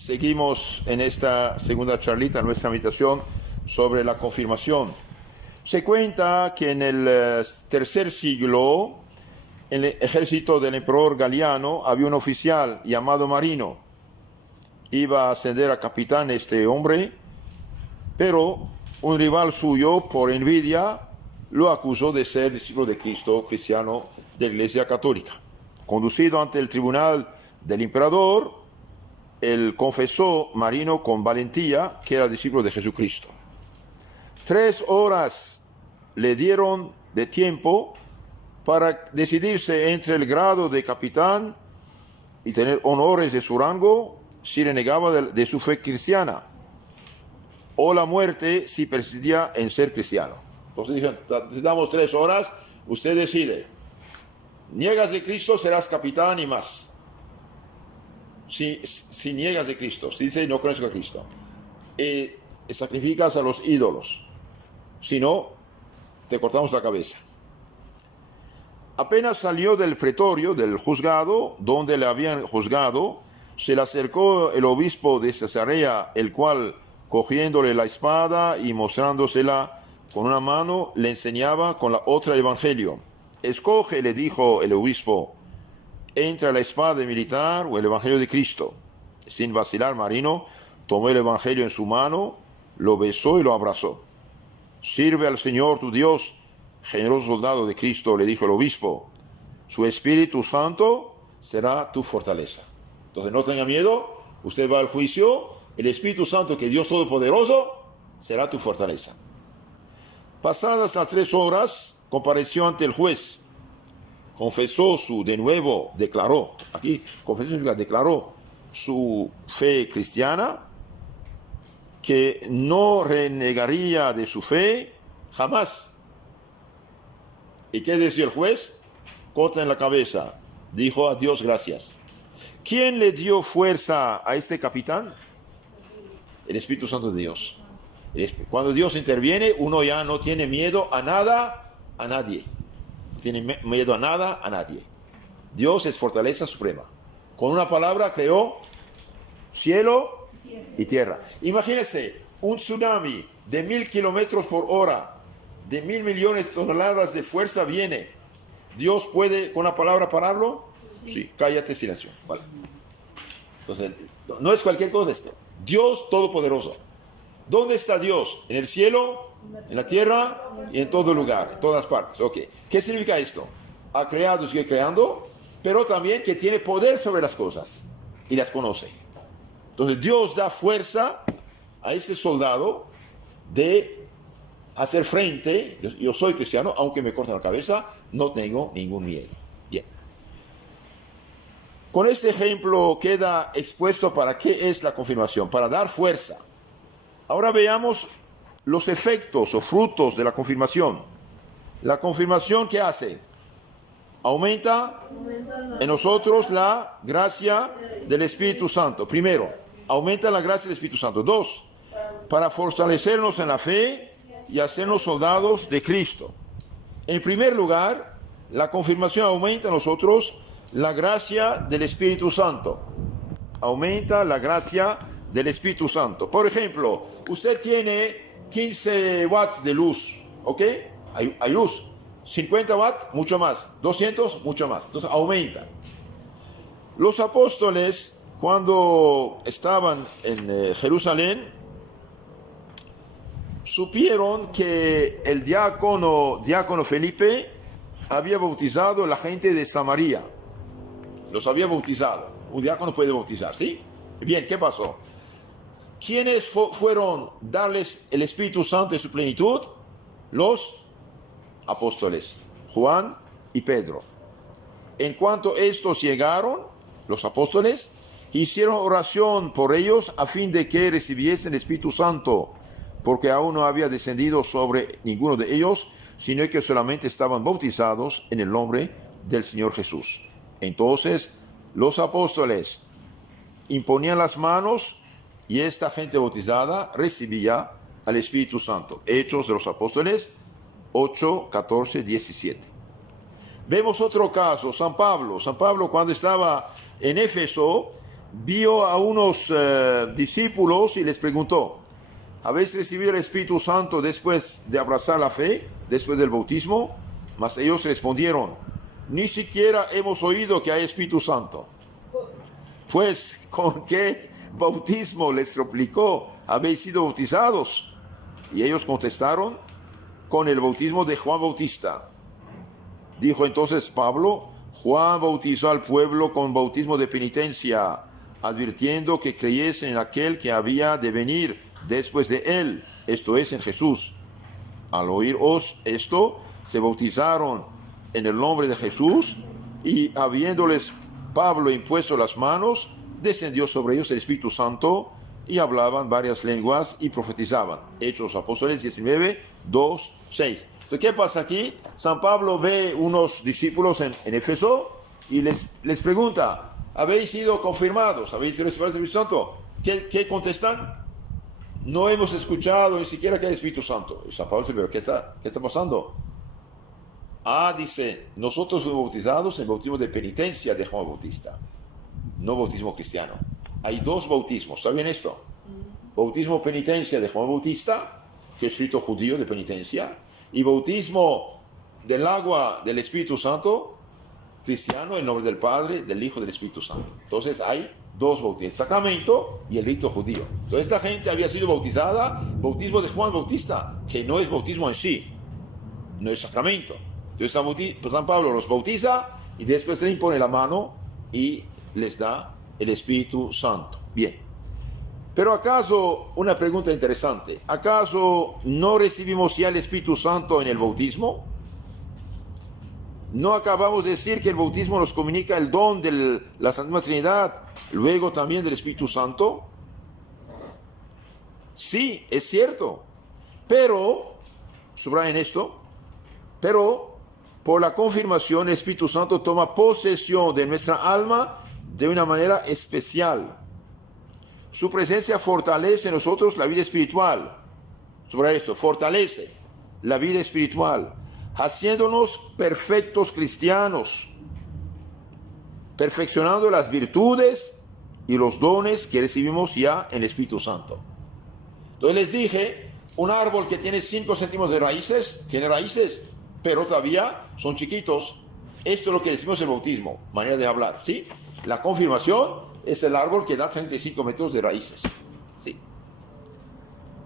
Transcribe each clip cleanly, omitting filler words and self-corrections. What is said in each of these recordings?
Seguimos en esta segunda charlita, nuestra meditación sobre la confirmación. Se cuenta que en el tercer siglo, en el ejército del emperador Galiano, había un oficial llamado Marino. Iba a ascender a capitán este hombre, pero un rival suyo, por envidia, lo acusó de ser discípulo de Cristo, cristiano de la Iglesia Católica. Conducido ante el tribunal del emperador, él confesó Marino con valentía que era discípulo de Jesucristo. 3 horas le dieron de tiempo para decidirse entre el grado de capitán y tener honores de su rango si renegaba de su fe cristiana, o la muerte si persistía en ser cristiano. Entonces dijeron, necesitamos 3 horas, usted decide. Niegas de Cristo, serás capitán y más. Si niegas de Cristo, si dices no conozco a Cristo, sacrificas a los ídolos, si no, te cortamos la cabeza. Apenas salió del pretorio, del juzgado, donde le habían juzgado, se le acercó el obispo de Cesarea, el cual, cogiéndole la espada y mostrándosela con una mano, le enseñaba con la otra el evangelio. Escoge, le dijo el obispo, entre la espada militar o el evangelio de Cristo. Sin vacilar, Marino tomó el evangelio en su mano, lo besó y lo abrazó. Sirve al Señor tu Dios, generoso soldado de Cristo, le dijo el obispo. Su Espíritu Santo será tu fortaleza. Entonces no tenga miedo, usted va al juicio, el Espíritu Santo, que Dios Todopoderoso, será tu fortaleza. Pasadas las 3 horas, compareció ante el juez. Confesó declaró su fe cristiana, que no renegaría de su fe jamás. ¿Y qué decía el juez? Corta en la cabeza. Dijo a Dios gracias. ¿Quién le dio fuerza a este capitán? El Espíritu Santo de Dios. Cuando Dios interviene, uno ya no tiene miedo a nada, a nadie. Tiene miedo a nada, a nadie. Dios es fortaleza suprema. Con una palabra creó cielo y tierra. Imagínense un tsunami de 1000 kilómetros por hora, de 1000 millones de toneladas de fuerza viene. ¿Dios puede con una palabra pararlo? Sí, cállate, silencio. Vale. Entonces, no es cualquier cosa esto. Dios Todopoderoso. ¿Dónde está Dios? En el cielo, en la tierra y en todo lugar, en todas partes. Okay. ¿Qué significa esto? Ha creado y sigue creando, pero también que tiene poder sobre las cosas y las conoce. Entonces Dios da fuerza a este soldado de hacer frente. Yo soy cristiano, aunque me corten la cabeza, no tengo ningún miedo. Bien. Con este ejemplo queda expuesto para qué es la confirmación, para dar fuerza. Ahora veamos los efectos o frutos de la confirmación. La confirmación, ¿qué hace? Aumenta en nosotros la gracia del Espíritu Santo. Primero, aumenta la gracia del Espíritu Santo. 2, para fortalecernos en la fe y hacernos soldados de Cristo. En primer lugar, la confirmación aumenta en nosotros la gracia del Espíritu Santo. Aumenta la gracia del Espíritu Santo. Por ejemplo, usted tiene 15 watts de luz, ¿ok? Hay luz. 50 watts, mucho más. 200, mucho más. Entonces aumenta. Los apóstoles, cuando estaban en Jerusalén, supieron que el diácono Felipe había bautizado a la gente de Samaria. Los había bautizado. Un diácono puede bautizar, ¿sí? Bien, ¿qué pasó? ¿Quiénes fueron darles el Espíritu Santo en su plenitud? Los apóstoles, Juan y Pedro. En cuanto estos llegaron, los apóstoles hicieron oración por ellos a fin de que recibiesen el Espíritu Santo, porque aún no había descendido sobre ninguno de ellos, sino que solamente estaban bautizados en el nombre del Señor Jesús. Entonces, los apóstoles imponían las manos y esta gente bautizada recibía al Espíritu Santo. Hechos de los Apóstoles 8, 14, 17. Vemos otro caso, San Pablo. San Pablo, cuando estaba en Éfeso, vio a unos discípulos y les preguntó: ¿habéis recibido el Espíritu Santo después de abrazar la fe, después del bautismo? Mas ellos respondieron: ni siquiera hemos oído que hay Espíritu Santo. Pues, ¿con qué bautismo, les replicó, habéis sido bautizados? Y ellos contestaron: con el bautismo de Juan Bautista. Dijo entonces Pablo: Juan bautizó al pueblo con bautismo de penitencia, advirtiendo que creyesen en aquel que había de venir después de él, esto es, en Jesús. Al oír esto, se bautizaron en el nombre de Jesús, y habiéndoles Pablo impuesto las manos, descendió sobre ellos el Espíritu Santo, y hablaban varias lenguas y profetizaban. Hechos de los Apóstoles 19, 2, 6. Entonces, ¿qué pasa aquí? San Pablo ve unos discípulos en Éfeso y les pregunta: ¿habéis sido confirmados? ¿Habéis recibido el Espíritu Santo? ¿Qué contestan? No hemos escuchado ni siquiera que hay Espíritu Santo. Y San Pablo dice: ¿pero qué está pasando? Dice: nosotros fuimos bautizados en el bautismo de penitencia de Juan Bautista, no bautismo cristiano. Hay dos bautismos, ¿está bien esto? Bautismo penitencia de Juan Bautista, que es rito judío de penitencia, y bautismo del agua del Espíritu Santo, cristiano, en nombre del Padre, del Hijo y del Espíritu Santo. Entonces hay dos bautismos: el sacramento y el rito judío. Entonces esta gente había sido bautizada, bautismo de Juan Bautista, que no es bautismo en sí, no es sacramento. Entonces San Pablo los bautiza y después le impone la mano y les da el Espíritu Santo. Bien. Pero acaso, una pregunta interesante: ¿acaso no recibimos ya el Espíritu Santo en el bautismo? ¿No acabamos de decir que el bautismo nos comunica el don de la Santísima Trinidad, luego también del Espíritu Santo? Sí, es cierto. Pero, subrayen esto, pero por la confirmación el Espíritu Santo toma posesión de nuestra alma de una manera especial. Su presencia fortalece en nosotros la vida espiritual. Sobre esto, fortalece la vida espiritual, haciéndonos perfectos cristianos, perfeccionando las virtudes y los dones que recibimos ya en el Espíritu Santo. Entonces les dije, un árbol que tiene 5 centímetros de raíces, tiene raíces, pero todavía son chiquitos. Esto es lo que decimos en el bautismo, manera de hablar, ¿sí? La confirmación es el árbol que da 35 metros de raíces, ¿sí?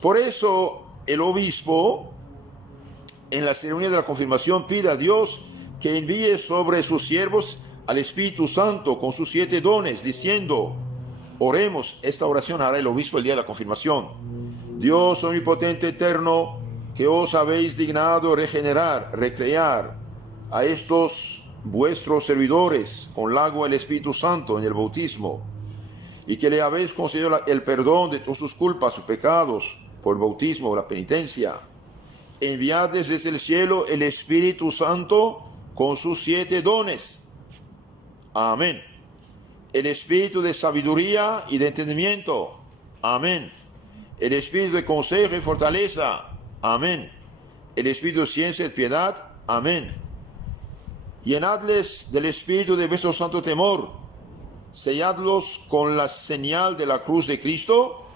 Por eso el obispo, en la ceremonia de la confirmación, pide a Dios que envíe sobre sus siervos al Espíritu Santo con sus 7 dones, diciendo: oremos. Esta oración hará el obispo el día de la confirmación. Dios omnipotente eterno, que os habéis dignado regenerar, recrear a estos vuestros servidores con el agua del Espíritu Santo en el bautismo, y que le habéis concedido el perdón de todas sus culpas, sus pecados, por el bautismo, la penitencia. Enviad desde el cielo el Espíritu Santo con sus 7 dones. Amén. El Espíritu de sabiduría y de entendimiento. Amén. El Espíritu de consejo y fortaleza. Amén. El Espíritu de ciencia y de piedad. Amén. Llenadles del Espíritu de vuestro santo temor. Selladlos con la señal de la cruz de Cristo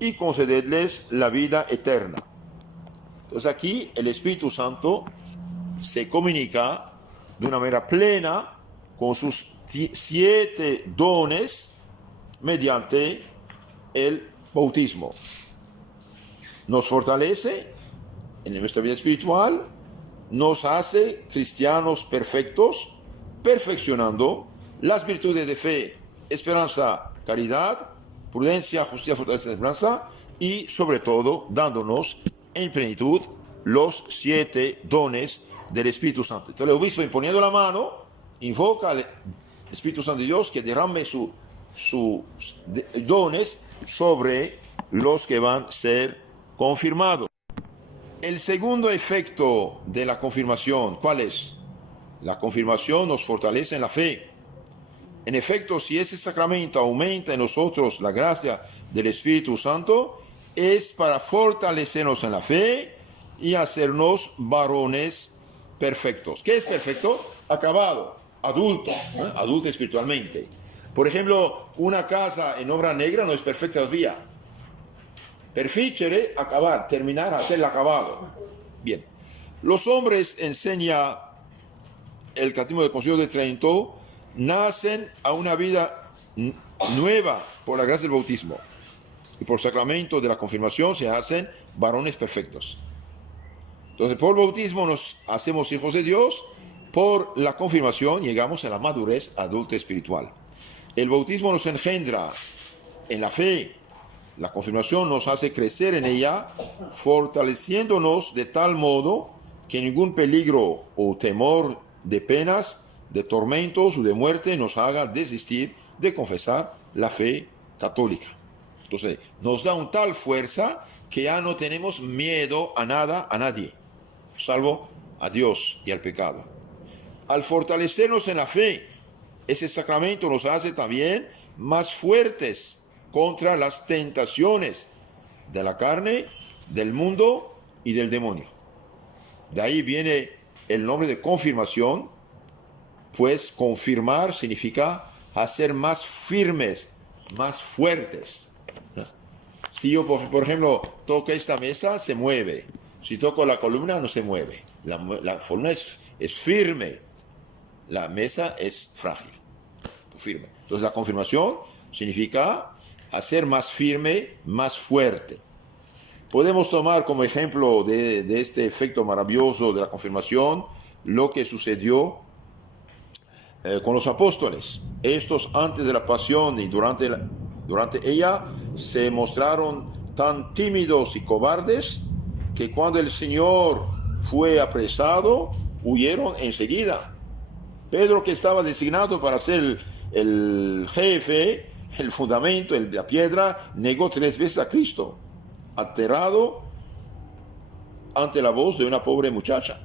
y concededles la vida eterna. Entonces aquí el Espíritu Santo se comunica de una manera plena con sus 7 dones mediante el bautismo. Nos fortalece en nuestra vida espiritual, nos hace cristianos perfectos, perfeccionando las virtudes de fe, esperanza, caridad, prudencia, justicia, fortaleza, esperanza, y sobre todo dándonos en plenitud los 7 dones del Espíritu Santo. Entonces el obispo, imponiendo la mano, invoca al Espíritu Santo de Dios que derrame sus dones sobre los que van a ser confirmados. El segundo efecto de la confirmación, ¿cuál es? La confirmación nos fortalece en la fe. En efecto, si ese sacramento aumenta en nosotros la gracia del Espíritu Santo, es para fortalecernos en la fe y hacernos varones perfectos. ¿Qué es perfecto? Acabado, adulto, adulto espiritualmente. Por ejemplo, una casa en obra negra no es perfecta todavía. Perfecere, acabar, terminar, hacer el acabado. Bien. Los hombres, enseña el Catecismo del Concilio de Trento, nacen a una vida nueva por la gracia del bautismo. Y por sacramento de la confirmación se hacen varones perfectos. Entonces, por el bautismo nos hacemos hijos de Dios, por la confirmación llegamos a la madurez adulta espiritual. El bautismo nos engendra en la fe, la confirmación nos hace crecer en ella, fortaleciéndonos de tal modo que ningún peligro o temor de penas, de tormentos o de muerte nos haga desistir de confesar la fe católica. Entonces, nos da una tal fuerza que ya no tenemos miedo a nada, a nadie, salvo a Dios y al pecado. Al fortalecernos en la fe, ese sacramento nos hace también más fuertes contra las tentaciones de la carne, del mundo y del demonio. De ahí viene el nombre de confirmación, pues confirmar significa hacer más firmes, más fuertes. Si yo, por ejemplo, toco esta mesa, se mueve. Si toco la columna, no se mueve. La columna es firme. La mesa es frágil, firme. Entonces la confirmación significa hacer más firme, más fuerte. Podemos tomar como ejemplo de este efecto maravilloso de la confirmación lo que sucedió con los apóstoles. Estos antes de la pasión y durante ella se mostraron tan tímidos y cobardes que cuando el Señor fue apresado, huyeron enseguida. Pedro, que estaba designado para ser el jefe, el fundamento, la piedra, negó 3 veces a Cristo, aterrado ante la voz de una pobre muchacha,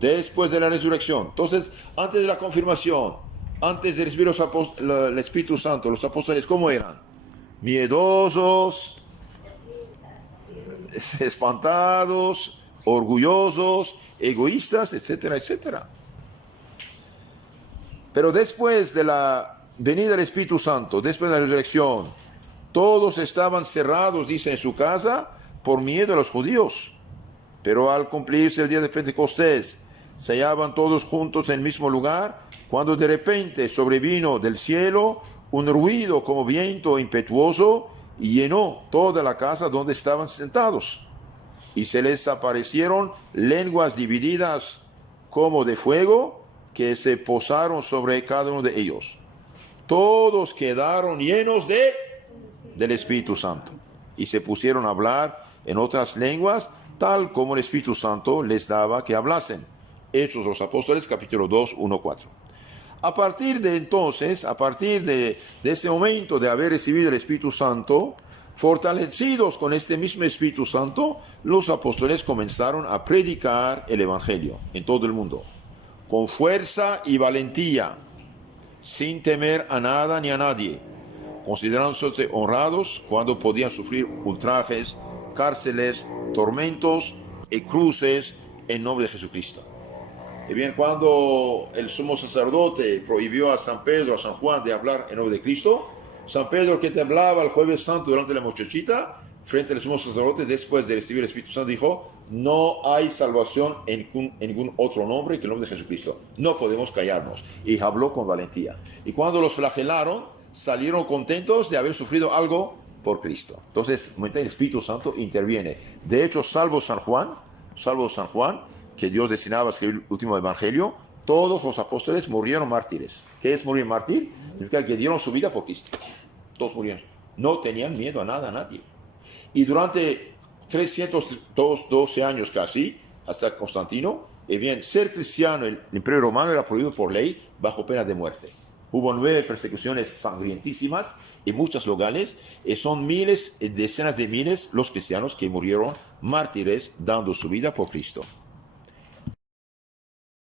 después de la resurrección. Entonces, antes de la confirmación, antes de recibir el Espíritu Santo, los apóstoles, ¿cómo eran? Miedosos, espantados, orgullosos, egoístas, etcétera, etcétera. Pero después de la venida del Espíritu Santo, después de la resurrección, todos estaban cerrados, dice, en su casa por miedo a los judíos. Pero al cumplirse el día de Pentecostés, se hallaban todos juntos en el mismo lugar, cuando de repente sobrevino del cielo un ruido como viento impetuoso y llenó toda la casa donde estaban sentados. Y se les aparecieron lenguas divididas como de fuego, que se posaron sobre cada uno de ellos. Todos quedaron llenos del Espíritu Santo y se pusieron a hablar en otras lenguas, tal como el Espíritu Santo les daba que hablasen. Hechos de los Apóstoles, capítulo 2, 1-4. A partir de entonces, a partir de ese momento de haber recibido el Espíritu Santo, fortalecidos con este mismo Espíritu Santo, los apóstoles comenzaron a predicar el Evangelio en todo el mundo, con fuerza y valentía, sin temer a nada ni a nadie, considerándose honrados cuando podían sufrir ultrajes, cárceles, tormentos y cruces en nombre de Jesucristo. Y bien, cuando el sumo sacerdote prohibió a San Pedro, a San Juan de hablar en nombre de Cristo, San Pedro, que temblaba el Jueves Santo durante la muchachita, frente al sumo sacerdote, después de recibir el Espíritu Santo, dijo: no hay salvación en ningún otro nombre que el nombre de Jesucristo. No podemos callarnos. Y habló con valentía. Y cuando los flagelaron, salieron contentos de haber sufrido algo por Cristo. Entonces, el Espíritu Santo interviene. De hecho, salvo San Juan, que Dios destinaba a escribir el último evangelio, todos los apóstoles murieron mártires. ¿Qué es morir mártir? Significa que dieron su vida por Cristo. Todos murieron. No tenían miedo a nada, a nadie. Y durante 312 años casi, hasta Constantino, bien, ser cristiano en el Imperio Romano era prohibido por ley bajo pena de muerte. Hubo 9 persecuciones sangrientísimas y muchas locales, y son miles, decenas de miles los cristianos que murieron mártires dando su vida por Cristo.